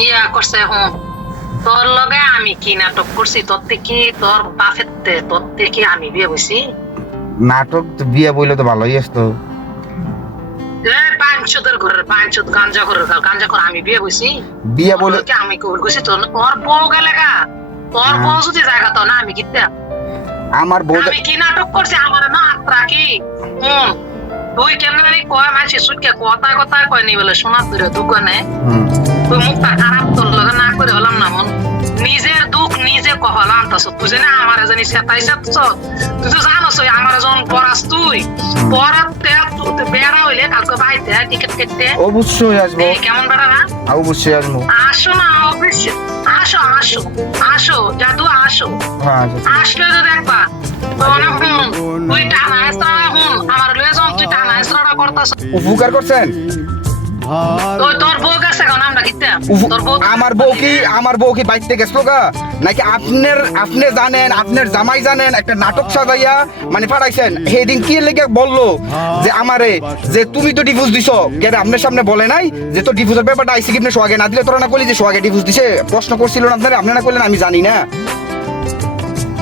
ইয়া করছে হুম তোর লগে আমি কি নাটক করছি তোর থেকে আমি বিয়ে বসি নাটক তো বিয়ে বইলে তো ভালোই আসতো। পাঁচশোদের ঘরের পাঁচশো গাঞ্জা ঘর আমি বিয়ে বসি বিয়ে বলে কি আমি কবুল করছি তোর বউ গেলে গা তোর বউ যদি জায়গা তো না আমি কিতা আমার বউ আমি কি নাটক করছি আমার না হাত রাখি হুম তুই কেমন জানি কয় মাসে সুটকে কথা কয় নি বলে শোনা তুই দোকানে তুই মুখটা খারাপ তোর লগে না করে হলাম না মন নিজের দুঃখ নিজে কহলাম তো তুই জানি আমার জানি সেটাইছ তুই তো জানোস আমার যখন পড়াস তুই পড়াতে বেড়া হইলে কালকে বাইতে টিকিট কেটে অবশ্যই আসবো। কেমন বেড়া না অবশ্যই আসবো। আসো না অবশ্যই আসো জাদু আসো হ্যাঁ আসলে তো দেখবা তুই টানা এসরা হুন আমার লয়ে যখন তুই টানা এসরাটা করতাস উপকার করছেন। তোর বউ গেছে কোন আমরা কিতে তোর বউ আমার বউ কি বাইতে গেছিল গা নাকি আপনি জানেন আপনার জামাই জানেন একটা নাটক সাজাইয়া মানে পাঠাইছেন হেডিং কি লেগে বললো যে আমারে যে তুমি তো ডিভোর্স দিছো কেন আপনার সামনে বলে নাই যে তো ডিভোর্সের ব্যাপারটা আইসি কি আপনি সোহাগে না দিলে তোরা না করলি যে সোহাগে ডিভোর্স দিছে প্রশ্ন করছিল না আপনারা আপনি না করলেন আমি জানি না।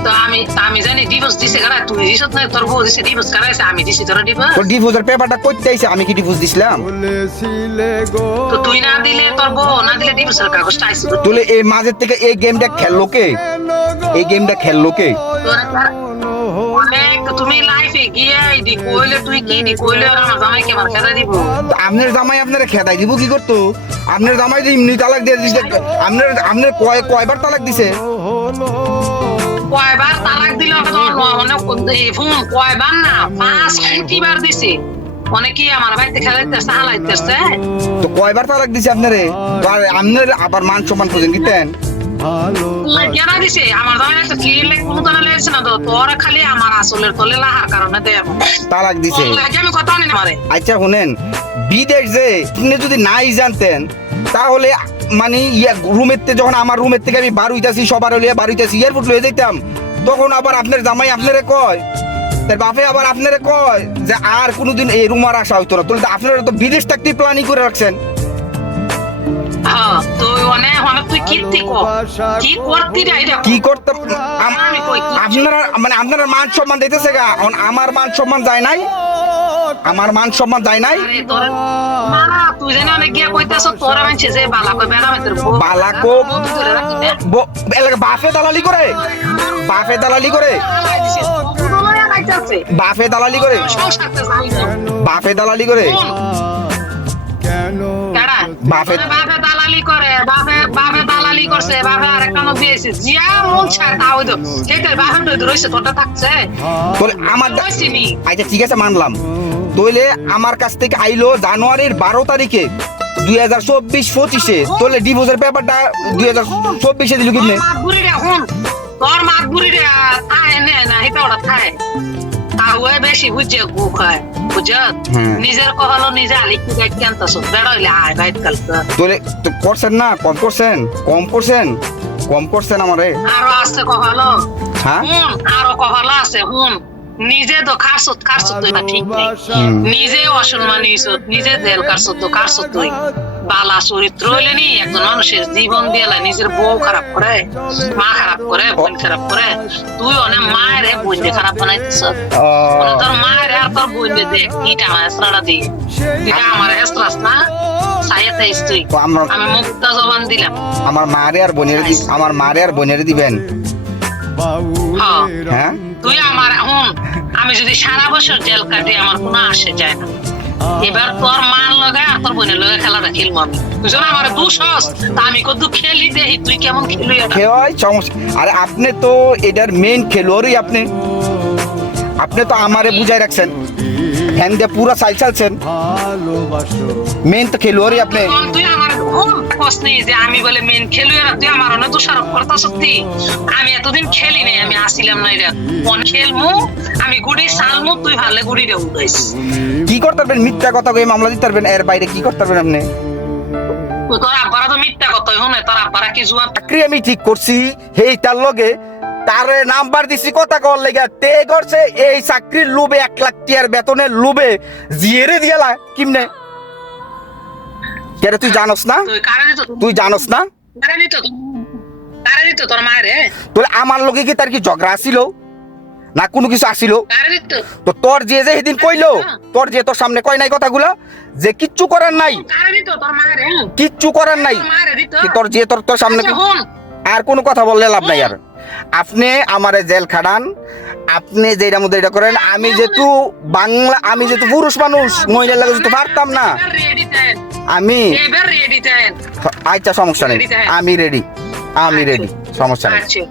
তো আমি জানি ডিভোর্স দিছে কারা তুই দিছ না তোর বউ দিছে ডিভোর্স করাইছে আমি দিছি তোর ডিভোর্স তো ডিভোর্সের পেপারটা কইতে আইছে আমি কি ডিভোর্স দিছিলাম তো তুই না দিলে তোর বউ না দিলে ডিভোর্সের কাগজটা আইছে তুলে এই মাঝের থেকে এই গেমটা খেললো কে তুমি লাইফে গিয়ে দি কইলে তুই কি দি কইলে আর আমার জামাই কে মার খেদা দিব আপনার জামাই আপনারে খেদাই দিব কি করতো আপনার জামাই যে এমনি তালাক দিয়ে দিছে আপনার কয়বার তালাক দিছে কয়বার তালাক দিল ফোন কয়বার না 5 বার দিছে অনেকে আমার বাড়িতে খেলাইতেছে হালাইতেছে তো কয়বার তালাক দিছে আপনারে আর আপনার আবার মান সম্মান খুঁজেন দিতেন কেনা দিছে আমার জামাই তো কি লেখ কোনো তো লেগেছে না তো তোরা খালি আমার আসলের তলে লাহার কারণে দেব তালাক দিছে আমি কথা নি মারে আচ্ছা শুনেন বিদেশ যে আপনি যদি নাই জানতেন তাহলে মানে রুমের থেকে যখন আমার রুমের থেকে আমি বার হইতাছি সবার লিয়ে বার হইতাছি এয়ারপোর্ট লয়ে যাইতাম তখন আবার আপনার জামাই আপনারে কয় তার বাপে আবার আপনারে কয় যে আর কোনোদিন এই রুম আর আসা হইতো না তাহলে আপনারা তো বিদেশ থাকতে প্ল্যানিং করে রাখছেন। কি করতে আপনারা মানে আপনারা মান সম্মান দিতেছে গা আমার মান সম্মান যায় নাই তুই জানি অনেক গিয়া কইতাছ তোরা মানছে যে বালাকো বেড়ামের বালাকো বাফে দালালি করে বাফে দালালি করে বাপে দালালি করছে বাপে আরেকটা নদী দিয়েছে জিয়া মন ছাড় তাও তো সেটার বাপে তো রইছে তোটা থাকছে তোর আমার আচ্ছা ঠিক আছে মানলাম তোলে আমার কাছ থেকে আইলো জানুয়ারির 12 তারিখে 2024-25-এ তোলে ডিভোর্সের পেপারটা 2024-এ দিল কিনে তোর মাত বুড়ি রে থায় নে না এটা ওটা থায় তাহুয়ে বেশি বুঝে গু খায় বুঝত নিজের কহলো নিজে আলিকি গাইতে আনতাছ বেড়া হইলে আয় বাইত কালকে তোলে তো করছেন না কম করছেন আমারে আরো আছে কহলো হ্যাঁ আরো কহলো আছে নিজে তো কারছত এটা ঠিক নেই নিজে অসম্মান হইছত নিজে জেল কারছত তুই বালা চরিত্র হইলে নি একজন মানুষের জীবন দিয়ে নিজের বউ খারাপ করে মা খারাপ করে বোন খারাপ করে তুই অনেক মায়ের বোন দিয়ে খারাপ বানাইতেছ তোর মায়ের আর তোর বোন দিয়ে দেখ ইটা আমার হেসরাটা দিয়ে এটা আমার হেসরাস না সাইয়াতে তুই আমি মুক্তা জবান দিলাম আমার মারে আর বোনের দিবেন হ্যাঁ তুই আমার আমি যদি সারা বছর জেল কাটি আমার কোনো আসে যায় না এবার তোর মান লগা আর তোর বোনের লগে খেলাটা খেলবো আমি বুঝলো আমার দুঃসাহস তা আমি কত খেলি দেখি তুই কেমন খেলুই আরে আপনি তো এটার মেইন খেলোয়াড়ই আপনি তো আমারে বুঝাই রাখছেন হ্যান দিয়ে পুরা চালছেন মেইন তো খেলোয়াড়ই আপনি তুই আমার প্রশ্নে যে আমি বলে মেন খেলুয়ার তুই আমার অনেক দোষারোপ করতা সত্যি আমি এতদিন খেলি নাই আমি আসিলাম না এটা কোন খেলমু আমি গুড়ি সালমু তুই ভালো গুড়ি রে উড়াইস কি করতে পারবেন মিথ্যা কথা কই মামলা দিতে পারবেন এর বাইরে কি করতে পারবেন আপনি তোর আব্বারা তো মিথ্যা কথা হনে তোর আব্বারা কি জুয়া চাকরি আমি ঠিক করছি হেই তার লগে তারে নাম্বার দিছি কথা কল লাগা তে করছে এই চাকরির লোভে 1 লাখ টাকার বেতনের লোভে জিয়েরে দিয়ালা কিমনে কেরে তুই জানোস না? তুই কারে দিত তুই জানোস না? কারে দিত তোর মায়েরে তোর আমার লগে কি তার কি ঝগড়া আসিল না কোনো কিছু আসিল? কারে দিত তো তোর যে সেদিন কইলো, তোর যে তোর সামনে কয় নাই কথাগুলো যে কিচ্ছু করার নাই, কারে দিত তোর মায়েরে কিচ্ছু করার নাই, তোর মায়েরে দিত কি তোর যে তোর সামনে আচ্ছা, হুন আর কোনো কথা বললে লাভ নাই। আর আপনি আমারে জেল খাটান, আপনি যেটা মধ্যে এটা করেন। আমি যেহেতু বাংলা, আমি যেহেতু পুরুষ মানুষ, মহিলার লাগে যেহেতু পারতাম না, আমি এবার রেডি দেন আচ্ছা সমস্যা নেই, আমি রেডি, সমস্যা নেই। আচ্ছা